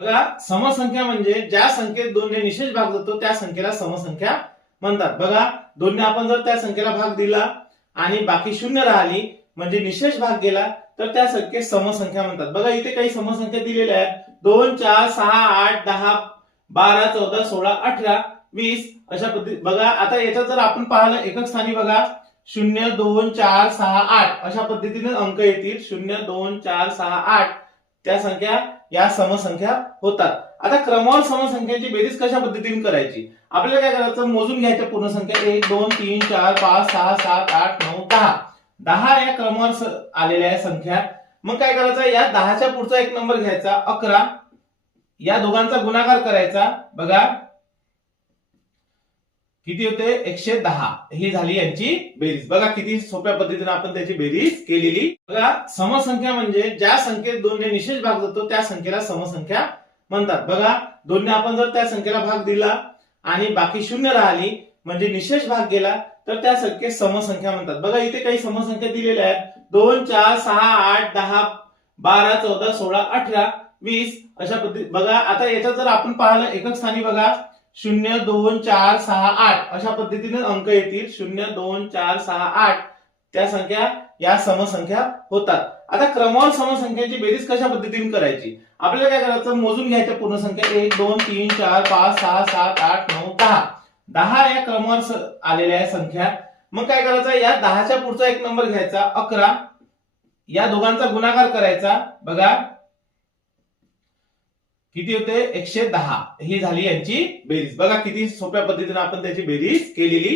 बघा, समसंख्या म्हणजे ज्या संख्येत 2 ने निशेष भाग जातो त्या संख्येला समसंख्या म्हणतात. बघा, 2 ने आपण जर त्या संख्येला भाग दिला आणि बाकी शून्य राहिली म्हणजे निशेष भाग गेला तर त्या संख्येस समसंख्या म्हणतात. बघा, इथे काही समसंख्या दिलेल्या आहेत. 2 4 6 8 10 12 14 16 18 20 अशा पद्धती. बघा, आता याच्यात जर आपण पाहिलं एकक स्थानी बघा 0 2 4 6 8 अशा पद्धतीने अंक येतील. 0 2 4 6 8 त्या संख्या या समसंख्या होतात. आता क्रमवार समसंख्यांची बेरीज कशा पद्धतीने करायची? आपल्याला काय करायचं, मोजून घ्यायच्या पूर्ण संख्या 1 2 3 4 5 6 7 8 9 10. 10 या क्रमवार आलेल्या आहे संख्या. मग काय करायचं, या 10च्या पुढचा एक नंबर घ्यायचा 11, या दोघांचा गुणाकार करायचा. बघा किती होते, 110. ही झाली यांची बेरीज. बघा किती सोप्या पद्धतीने आपण त्याची बेरीज केलेली. बघा, समसंख्या म्हणजे ज्या संख्येत 2 ने निशेष भाग जातो त्या संख्येला समसंख्या म्हणतात. बघा, 2 ने आपण जर त्या संख्येला भाग दिला आणि बाकी शून्य राहिली म्हणजे निशेष भाग गेला तर त्या संख्येस समसंख्या म्हणतात. बघा, इथे काही समसंख्या दिलेल्या आहेत. 2 4 6 8 10 12 14 16 18 20 अशा पद्धती. बघा, आता याच्यात जर आपण पाहिलं एकक स्थानी बघा 0 2 4 6 8 अशा पद्धतीने अंक येतील. 0 2 4 6 8 त्या संख्या या समसंख्या होतात. आता क्रमवार समसंख्यांची बेरीज कशा पद्धतीने करायची? आपल्याला काय करायचं, मोजून घ्यायच्या पूर्ण संख्या 1 2 3 4 5 6 7 8 9 10. 10 या क्रमवार आलेल्या आहे संख्या. मग काय करायचं, या 10च्या पुढचा एक नंबर घ्यायचा 11, या दोघांचा गुणाकार करायचा. बघा किती होते, 110. ही झाली यांची बेरीज. बघा किती सोप्या पद्धतीने आपण त्याची बेरीज केलेली.